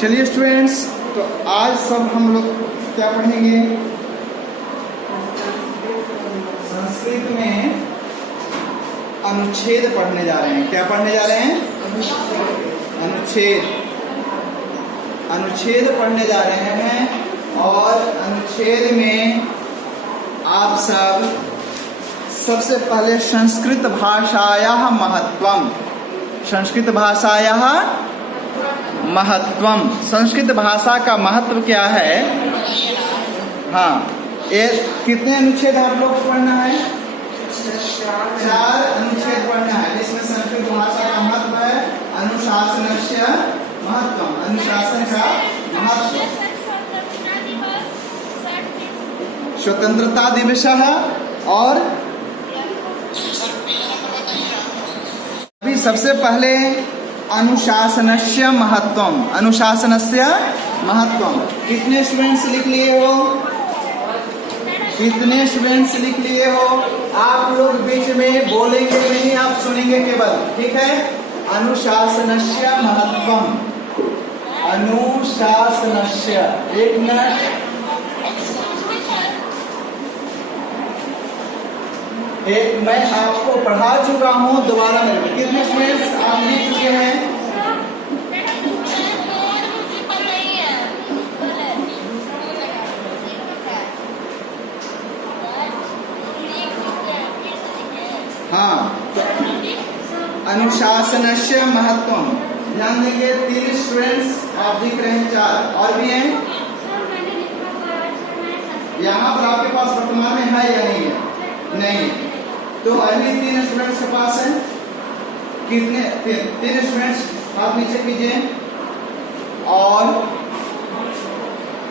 चलिए स्टूडेंट्स, तो आज सब हम लोग क्या पढ़ेंगे? संस्कृत में अनुच्छेद पढ़ने जा रहे हैं। क्या पढ़ने जा रहे हैं? अनुच्छेद। अनुच्छेद पढ़ने जा रहे हैं और अनुच्छेद में आप सब सबसे पहले संस्कृत भाषायाः महत्वम, संस्कृत भाषायाः महत्वम, संस्कृत भाषा का महत्व क्या है? हाँ, ये कितने अनुच्छेद आप लोग पढ़ना है? 4 अनुच्छेद पढ़ना है, जिसमें संस्कृत भाषा का महत्व है अनुशासनस्य महत्वम, अनुशासन का महत्व, स्वतंत्रता दिवस और अभी सबसे पहले अनुशासनस्य महत्वम, अनुशासनस्य महत्वम। कितने स्टूडेंट्स लिख लिए हो? कितने स्टूडेंट्स लिख लिए हो? आप लोग बीच में बोलेंगे नहीं, आप सुनेंगे केवल, ठीक है? अनुशासनस्य महत्वम, अनुशासनस्य। एक मिनट, मैं आपको पढ़ा चुका हूँ, दोबारा मेरे कितने स्टूडेंट्स आप लिख चुके हैं? हाँ, अनुशासनस्य महत्वम, ध्यान देंगे। 3 स्टूडेंट्स आप लिख रहे हैं, 4 और भी हैं। यहाँ पर आपके पास वर्तमान में है या नहीं है? नहीं, तो अभी 3 स्टूडेंट्स के पास है। कितने? 3 स्टूडेंट्स आप नीचे कीजिए। और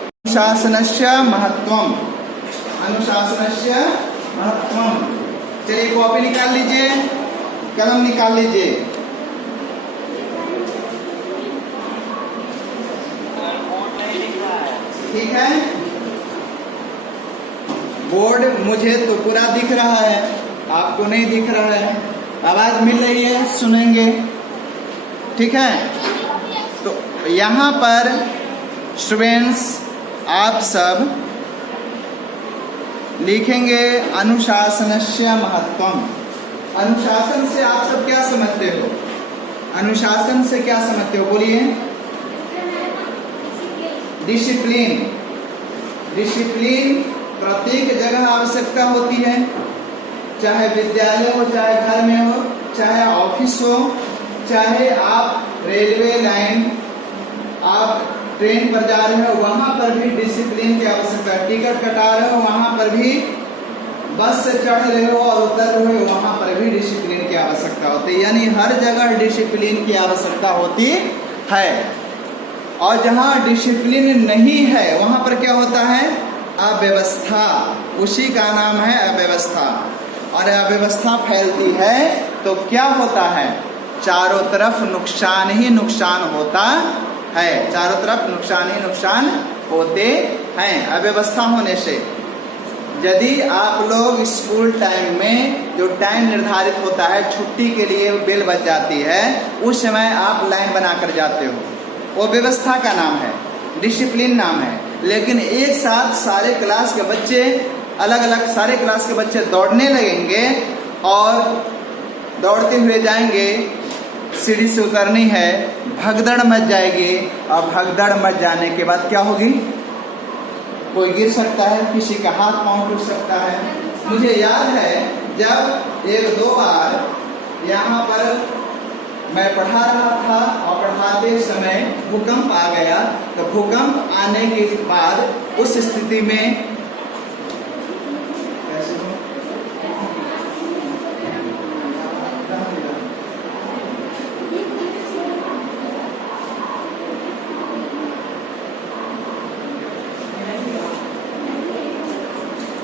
अनुशासनस्य महत्वम, अनुशासनस्य महत्वम। चलिए कॉपी निकाल लीजिए, कलम निकाल लीजिए। ठीक है, बोर्ड मुझे तो पूरा दिख रहा है, आपको नहीं दिख रहा है। आवाज मिल रही है, सुनेंगे, ठीक है? तो यहाँ पर स्टूडेंट्स आप सब लिखेंगे अनुशासनस्य महत्वम। अनुशासन से आप सब क्या समझते हो? अनुशासन से क्या समझते हो? बोलिए। डिसिप्लिन। डिसिप्लिन प्रत्येक जगह आवश्यकता होती है, चाहे विद्यालय हो, चाहे घर में हो, चाहे ऑफिस हो, चाहे आप रेलवे लाइन, आप ट्रेन पर जा रहे हो, वहां पर भी डिसिप्लिन की आवश्यकता है। टिकट कटा रहे हो, वहां पर भी, बस से चढ़ रहे हो और उतर रहे हो, वहां पर भी डिसिप्लिन की आवश्यकता होती है। यानी हर जगह डिसिप्लिन की आवश्यकता होती है। और जहां डिसिप्लिन नहीं है वहां पर क्या होता है? अव्यवस्था। उसी का नाम है अव्यवस्था। और अव्यवस्था फैलती है तो क्या होता है? चारों तरफ नुकसान ही नुकसान होता है, चारों तरफ नुकसान ही नुकसान होते हैं अव्यवस्था होने से। यदि आप लोग स्कूल टाइम में, जो टाइम निर्धारित होता है, छुट्टी के लिए बेल बज जाती है, उस समय आप लाइन बनाकर जाते हो, वो व्यवस्था का नाम है, डिसिप्लिन नाम है। लेकिन एक साथ सारे क्लास के बच्चे, अलग अलग सारे क्लास के बच्चे दौड़ने लगेंगे और दौड़ते हुए जाएंगे, सीढ़ी से उतरनी है, भगदड़ मच जाएगी, और भगदड़ मच जाने के बाद क्या होगी? कोई गिर सकता है, किसी का हाथ पांव टूट सकता है। मुझे याद है जब 1-2 बार यहाँ पर मैं पढ़ा रहा था और पढ़ाते समय भूकंप आ गया, तो भूकंप आने के बाद उस स्थिति में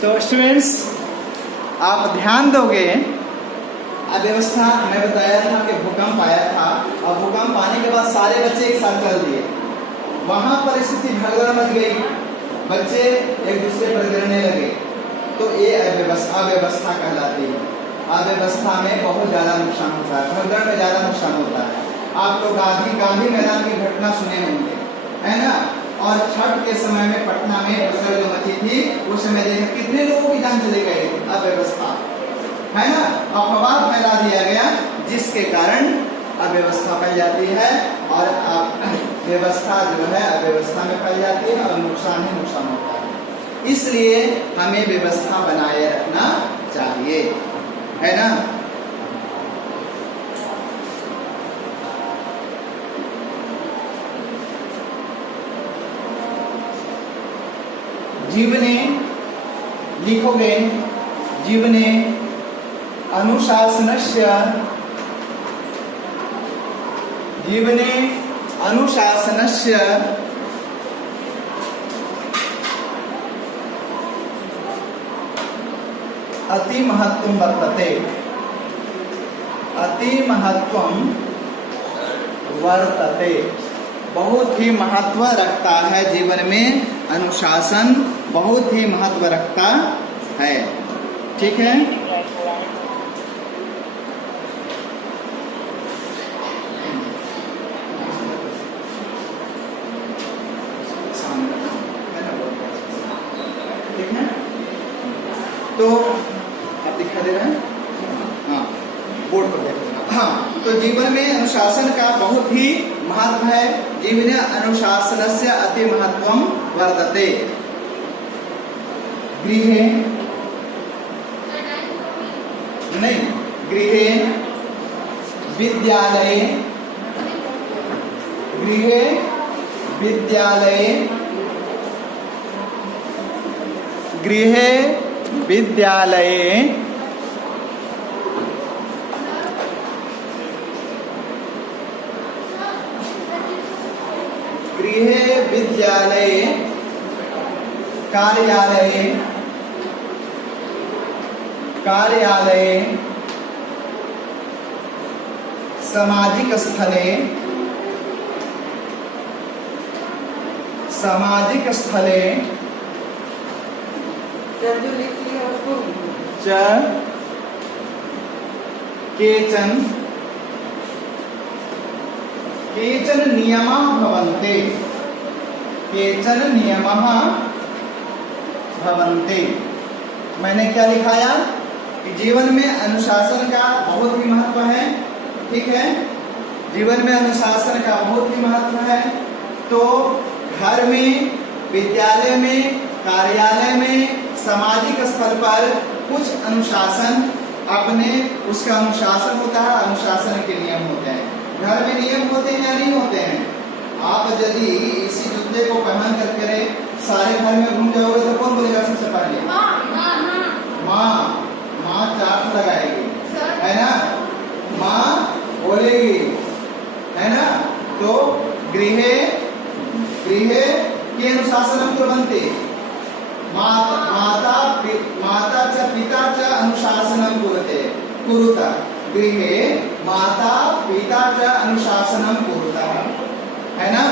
तो स्टूडेंट्स आप ध्यान दोगे। अव्यवस्था मैं बताया था कि भूकंप आया था, और भूकंप आने के बाद सारे बच्चे एक साथ चल दिए, वहां पर स्थिति भगदड़ मच गई, बच्चे एक दूसरे पर गिरने लगे, तो ये अव्यवस्था कहलाती है। अव्यवस्था में बहुत ज़्यादा नुकसान होता है, भगदड़ में ज़्यादा नुकसान होता है। आप लोग गांधी मैदान की घटना सुने होंगे, है ना। और छठ के समय में पटना में भगदड़ जो मची थी उस समय देखा कितने लोगों की जान चली गई, अव्यवस्था, है ना। अफवाह फैला दिया गया जिसके कारण अव्यवस्था फैल जाती है और व्यवस्था जो है अव्यवस्था में फैल जाती है और नुकसान ही नुकसान होता है। इसलिए हमें व्यवस्था बनाए रखना चाहिए, है ना। जीवने लिखोगे, जीवने अनुशासनस्य, जीवने अनुशासनस्य अति महत्वं वर्तते, अति महत्वं वर्तते, बहुत ही महत्व रखता है जीवन में अनुशासन, बहुत ही महत्व रखता है, ठीक है। ठीक है, तो आप दिखा दे रहे हैं, हाँ बोर्ड पर देखो। हाँ, तो जीवन में अनुशासन का बहुत ही महत्व है। जीवने अनुशासनस्य अति महत्वं वर्तते। गृहे नहीं, गृहे विद्यालये, गृहे विद्यालये, गृहे विद्यालये गृहे विद्यालये कार्यालये, कार्यालये सामाजिक स्थले, सामाजिक स्थले च केचन, केचन नियमाः भवन्ते, केचन नियमाः भवन्ते। मैंने क्या लिखाया कि जीवन में अनुशासन का बहुत ही महत्व है, ठीक है। जीवन में अनुशासन का बहुत ही महत्व है। तो घर में, विद्यालय में, कार्यालय में, सामाजिक स्तर पर कुछ अनुशासन अपने उसका अनुशासन होता है, अनुशासन के नियम होते हैं। घर में नियम होते हैं या नहीं होते हैं? आप यदि इसी जूते को पहन करके सारे घर में घूम जाओगे तो कौन बोलेगा सबसे पहले? माँ, माँ चाट लगाएगी, है ना, माँ बोलेगी, है ना। तो गृहे, गृहे के अनुशासनम कुर्वन्ति, माता माता च पिता च अनुशासनम कुरुत, गृहे माता पिता च अनुशासनम कुरुत, है ना।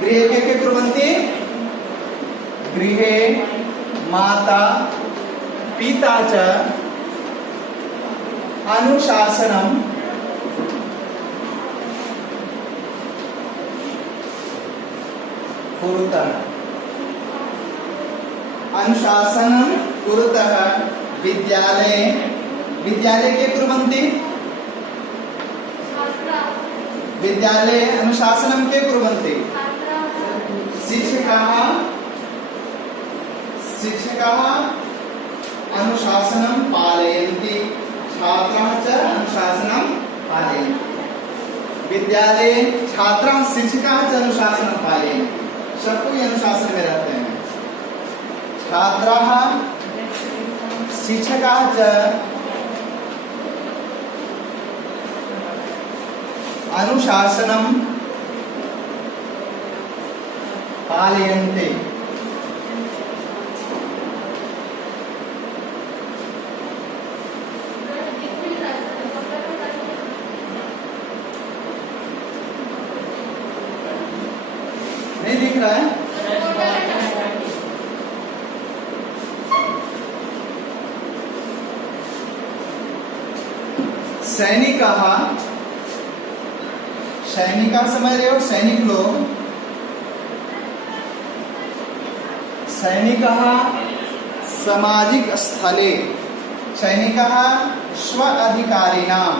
गृहे के कुर्वन्ति, गृहे माता पिता च अनुशासनम कुरुतः, अनुशासनम कुरुतः विद्यालये, विद्यालय के कुर्वन्ति, विद्यालये अनुशासनम के कुर्वन्ति, शिक्षकाः, शिक्षकाः अनुशासनम पालयन्ति, छात्राः च अनुशासनम पालयन्ति। विद्यालये छात्राः शिक्षकाः च अनुशासनम पालयन्ति, सब कोई अनुशासन में रहते हैं। छात्राः शिक्षकाः च अनुशासनम पालयन्ते। नहीं दिख रहा है? सैनिकाः, सैनिका समझ रहे हो, सैनिक लोग सैनिकः सामाजिक स्थले, सैनिकः स्व अधिकारिणाम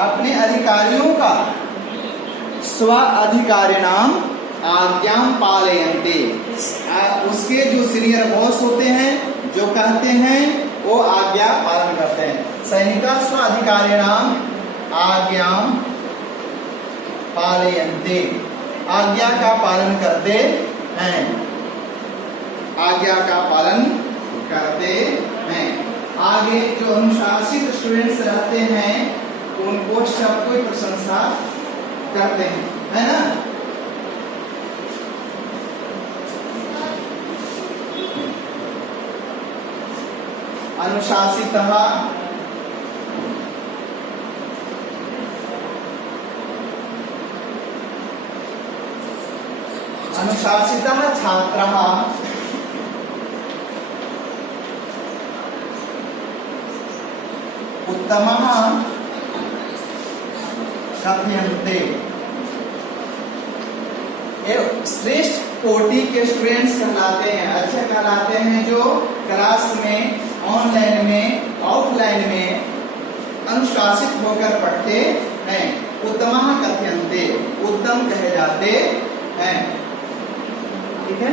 अपने अधिकारियों का स्व अधिकारिणाम आज्ञां पालयन्ते, उसके जो सीनियर बॉस होते हैं जो कहते हैं वो आज्ञा पालन करते हैं। सैनिकः स्व अधिकारिणाम आज्ञां पालयन्ते, आज्ञा का पालन करते हैं, आज्ञा का पालन करते हैं। आगे जो अनुशासित स्टूडेंट्स रहते हैं उनको सबको प्रशंसा करते हैं, है ना। अनुशासितः छात्रः उत्तमः कथयन्ते, ये श्रेष्ठ कोटि के स्टूडेंट्स कहलाते हैं, अच्छे कहलाते हैं जो क्लास में, ऑनलाइन में, ऑफलाइन में अनुशासित होकर पढ़ते हैं। उत्तमः कथयन्ते, उत्तम कहे जाते हैं। ठीक है,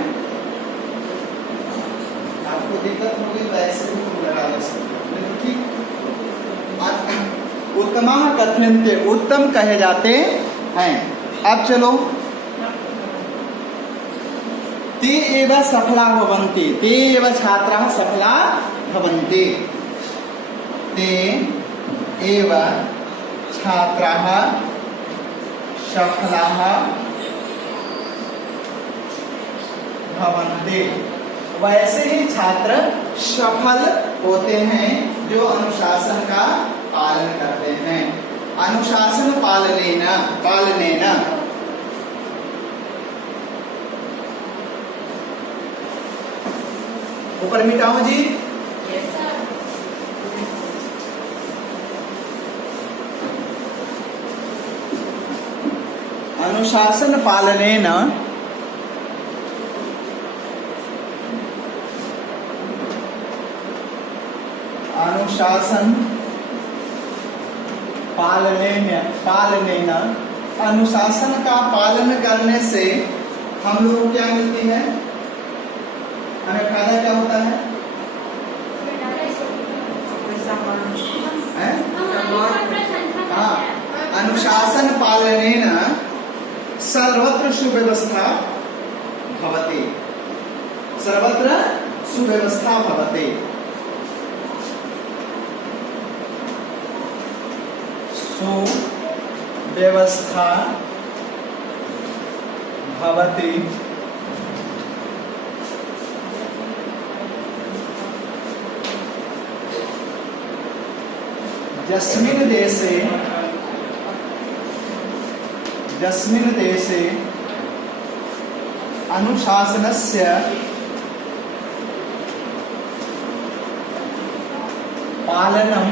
आपको दिक्कत होगी तो ऐसे भी लगा ले सकते हैं। ठीक, उत्तमः कथयन्ते, उत्तम कहे जाते हैं। अब चलो, ते एव सफला भवन्ति, ते एव छात्राः सफला भवन्ति, ते एव छात्राः सफलाः भवन्ति, वैसे ही छात्र सफल होते हैं जो अनुशासन का पालन करते हैं। अनुशासन पालनेन ऊपर मिटाओ जी। अनुशासन पालनेन अनुशासन का पालन करने से हम लोग को क्या मिलती है, हमें फायदा क्या होता है? हाँ, अनुशासन पालनेन सर्वत्र सुव्यवस्था भवति, सर्वत्र सुव्यवस्था भवति। सुव्यवस्था भवति यस्मिन् देशे अनुशासनस्य पालनं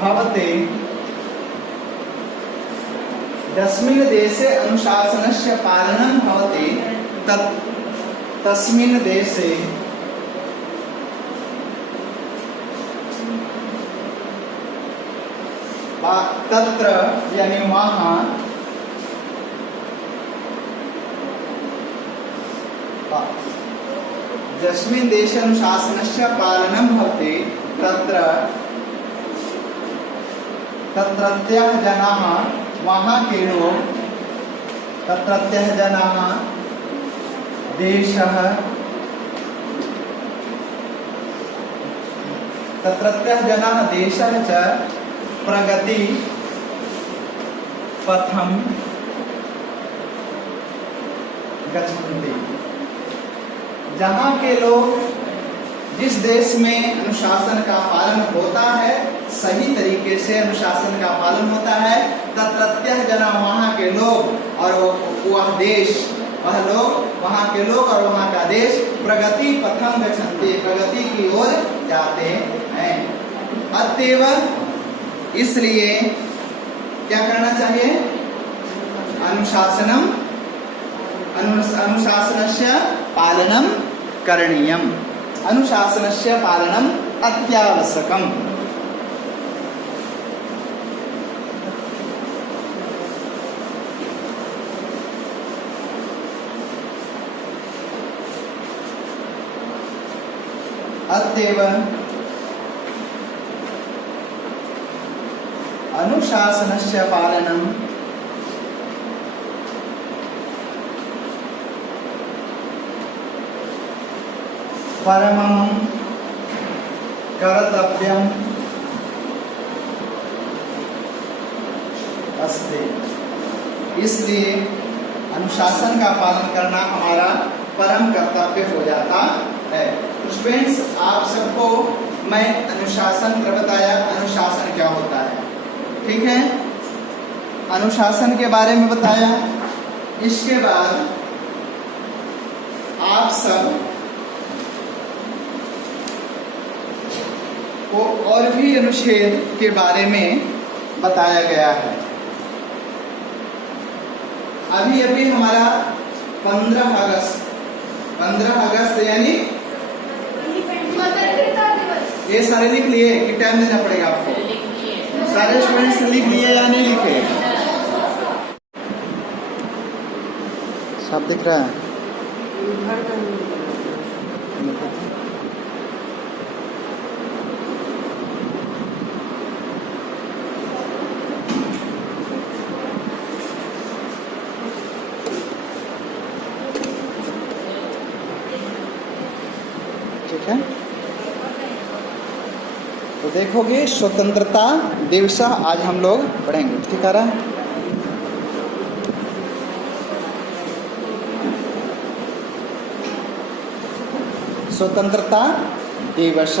भवति, यस्मिन् देशे अनुशासनस्य पालनं भवति तस्मिन् देशे तत्र यानी वहाँ यस्मिन् देशे अनुशासनस्य पालनं भवति तत्रत्यः जनाः, वहाँ के लोग, तत्रत्यः जनाः देशः, तत्रत्यः जनाः देशः च प्रगति पथं गच्छन्ति, जहाँ के लोग, जिस देश में अनुशासन का पालन होता है, सही तरीके से अनुशासन का पालन होता है, तत्रत्यः जना, वहाँ के लोग और वह देश, वह लोग, वहाँ के लोग और वहाँ का देश प्रगति पथं गच्छन्ति, प्रगति की ओर जाते हैं। अतएव इसलिए क्या करना चाहिए? अनुशासनम अनुशासनस्य पालनम करणीयम। अनुशासनस्य पालनम अत्यावश्यकम। अतएव अनुशासनस्य पालनम परमं कर्तव्यम् अस्ति। इसलिए अनुशासन का पालन करना हमारा परम कर्तव्य हो जाता है। स्टूडेंट्स, आप सबको मैं अनुशासन कर बताया, अनुशासन क्या होता है, ठीक है? अनुशासन के बारे में बताया। इसके बाद आप सब को और भी अनुच्छेद के बारे में बताया गया है। अभी अभी हमारा 15 अगस्त यानी ये सारे लिख लिए कि टाइम देना पड़ेगा आपको? सारे स्टूडेंट्स लिख लिए या नहीं लिखे? सब दिख रहा है? ठीक है, तो देखोगे स्वतंत्रता दिवस आज हम लोग पढ़ेंगे। ठीक है? स्वतंत्रता दिवस।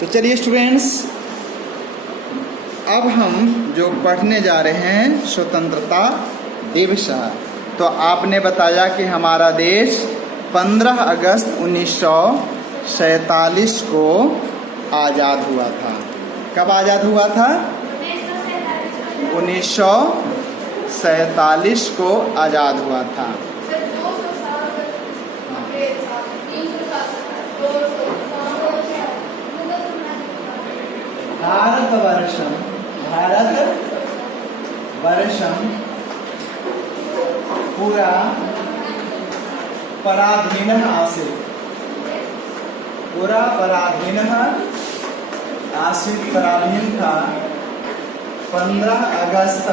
तो चलिए स्टूडेंट्स, अब हम जो पढ़ने जा रहे हैं स्वतंत्रता दिवस। तो आपने बताया कि हमारा देश 15 अगस्त 1947 को आज़ाद हुआ था। कब आज़ाद हुआ था? 1947 को आज़ाद हुआ था। भारतवर्षम पूरा पराधीनः आसीत्। पूरा पराधीनः आसीत्, पराधीन था 15 अगस्त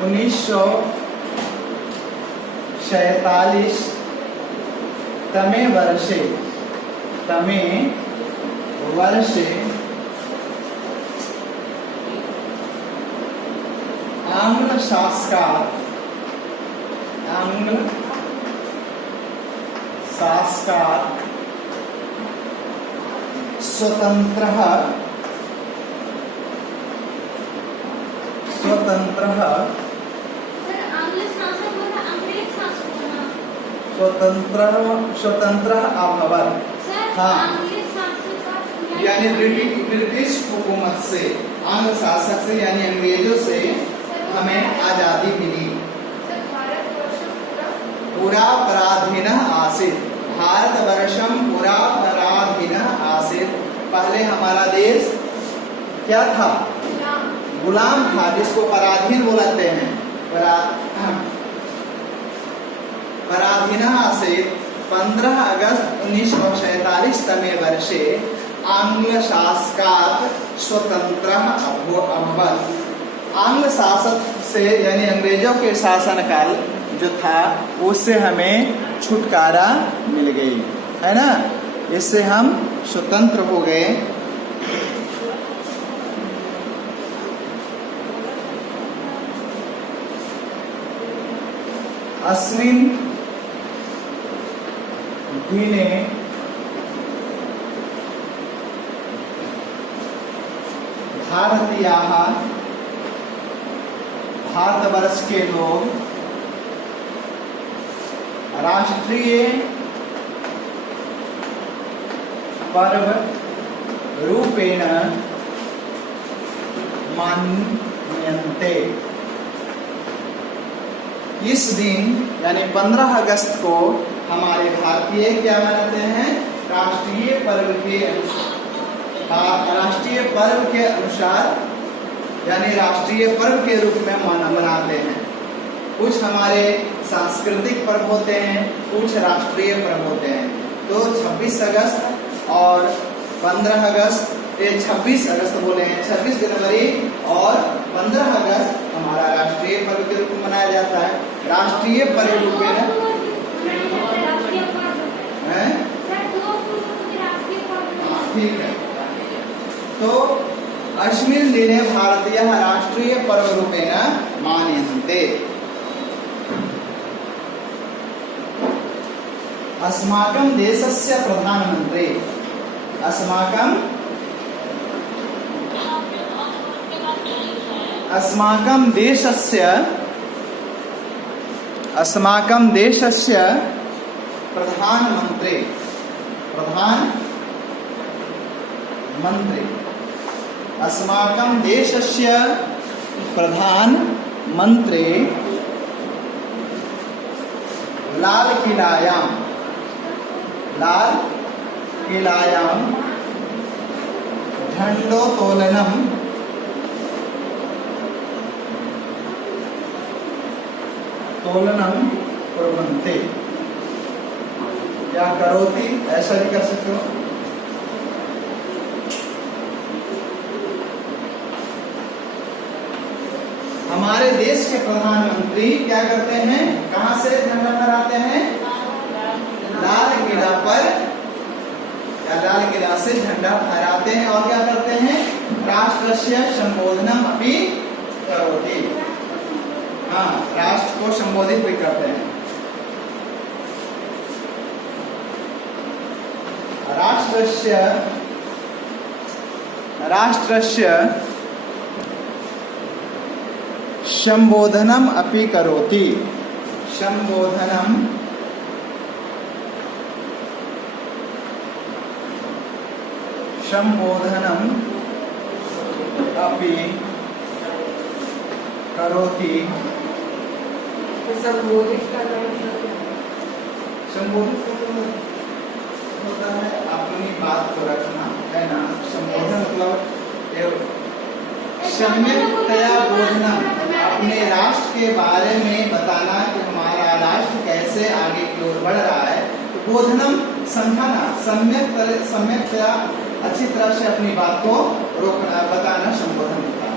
1947 तमे वर्षे आंग्ल शासकात् स्वतंत्रः अभवत्। हाँ, यानी ब्रिटिश हुकूमत से, आंग्ल शासक से यानी अंग्रेजों से हमें आजादी मिली। पूरा पराधीनः आसीत्। भारतवर्षम पूरा पराधीनः आसीत्। पहले हमारा देश क्या था? गुलाम था, जिसको पराधीन बोलते हैं। पराधीनः आसीत्। 15 अगस्त 1947 तमे वर्षे आंग्ल शासकात् स्वतंत्रः अभवत्। आंग्ल शासक से यानी अंग्रेजों के शासनकाल जो था उससे हमें छुटकारा मिल गई, है ना? इससे हम स्वतंत्र हो गए। अस्मिन् दिने भारतीयाः, भारतवर्ष के लोग राष्ट्रीय पर्व रूपेण मान्यन्ते। इस दिन यानी 15 अगस्त को हमारे भारतीय क्या मनाते हैं? राष्ट्रीय पर्व के अनुसार यानी राष्ट्रीय पर्व के रूप में मनाते हैं। कुछ हमारे सांस्कृतिक पर्व होते हैं, कुछ राष्ट्रीय पर्व होते हैं। तो 26 अगस्त और 15 अगस्त, 26 अगस्त बोले हैं, 26 जनवरी और 15 अगस्त हमारा राष्ट्रीय पर्व के रूप में मनाया जाता है। राष्ट्रीय पर्व रूप में ठीक है। तो अस्मिन् दिने भारतीयः राष्ट्रीय पर्व रूपेण मान्यन्ते। अस्माकं देशस्य प्रधानमंत्री अस्माकं देशस्य प्रधानमंत्री अस्माकं देशस्य प्रधानमंत्री लाल किलायां झंडोत्तोलनं कुर्वन्ति। क्या करोति, ऐसा भी कर सकते हो। हमारे देश के प्रधानमंत्री क्या करते हैं? कहां से झंडा फहराते हैं? लाल किला पर या लाल किला से झंडा फहराते हैं और क्या करते हैं? राष्ट्रस्य संबोधनम अपि करोति। हाँ, राष्ट्र को संबोधित भी करते हैं। राष्ट्रस्य संबोधनम अपि करोति। संबोधनम अपि करोति। संबोधित होता है अपनी बात को रखना, है ना। संबोधन मतलब सम्यक्तया बोधना, अपने राष्ट्र के बारे में बताना कि हमारा राष्ट्र कैसे आगे की ओर बढ़ रहा है। तो बोधनम समझाना, सम्यक्तया अच्छी तरह से अपनी बात को रोकना, बताना संबोधन होता है।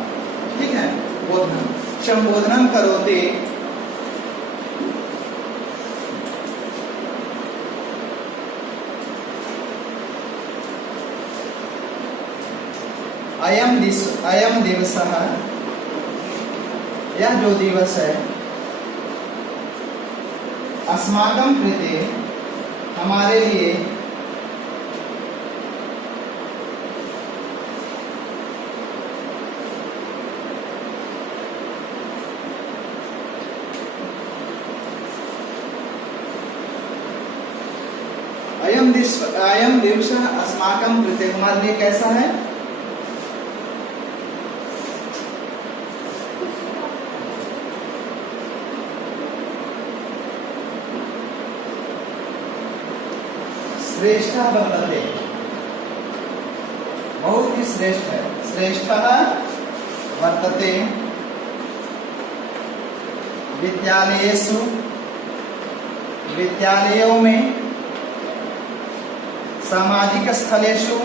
ठीक है, बोधनम। संबोधनम करोति अयम दिवसः, यह जो दिवस है, अस्माकं कृते, हमारे लिए, अयम दिवसः अस्माकं कृते, हमारे लिए कैसा है? श्रेष्ठ वर्तते, बहुत ही श्रेष्ठ है। श्रेष्ठ वर्तते विद्यालयेषु, विद्यालयों में, सामाजिक स्थलेषु,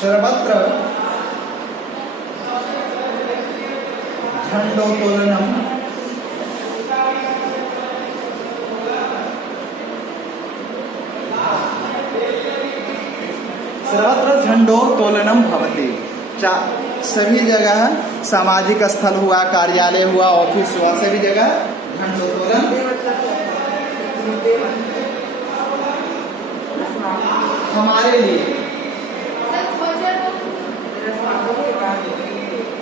सर्वत्र झंडोत्तोलनम, सर्वत्र झंडोत्तोलनम भवति। सभी जगह, सामाजिक स्थल हुआ, कार्यालय हुआ, ऑफिस हुआ, सभी जगह झंडोत्तोलन हमारे लिए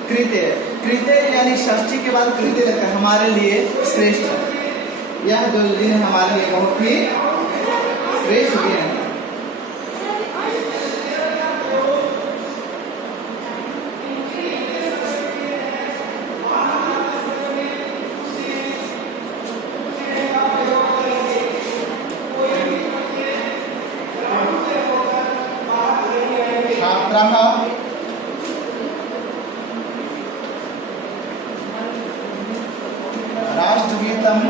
कृत्य, कृत्य यानी षष्ठी के बाद कृत्य लगता है, हमारे लिए श्रेष्ठ है। यह जो दिन हमारे लिए बहुत ही श्रेष्ठ दिन है। छात्राः राष्ट्रगीतं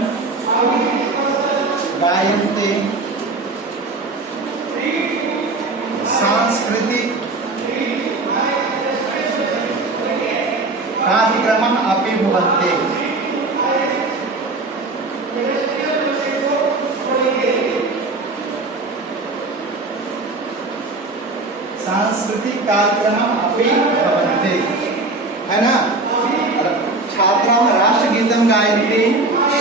गायन्ते सांस्कृतिक कार्यक्रमः अपि भवन्ति। सांस्कृतिक कार्यक्रमः अपि भवन्ति, है ना। छात्राः राष्ट्रगीतं गायन्ति,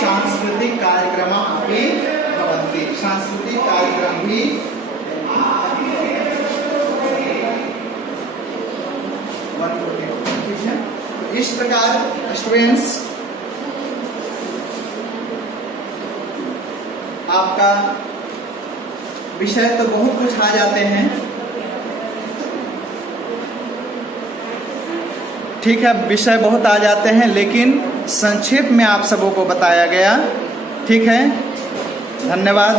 सांस्कृतिक कार्यक्रमः अपि भवन्ति। सांस्कृतिक कार्यक्रम भी ठीक है। इस प्रकार स्टूडेंट्स आपका विषय तो बहुत कुछ आ जाते हैं, ठीक है, विषय बहुत आ जाते हैं, लेकिन संक्षेप में आप सबों को बताया गया। ठीक है, धन्यवाद।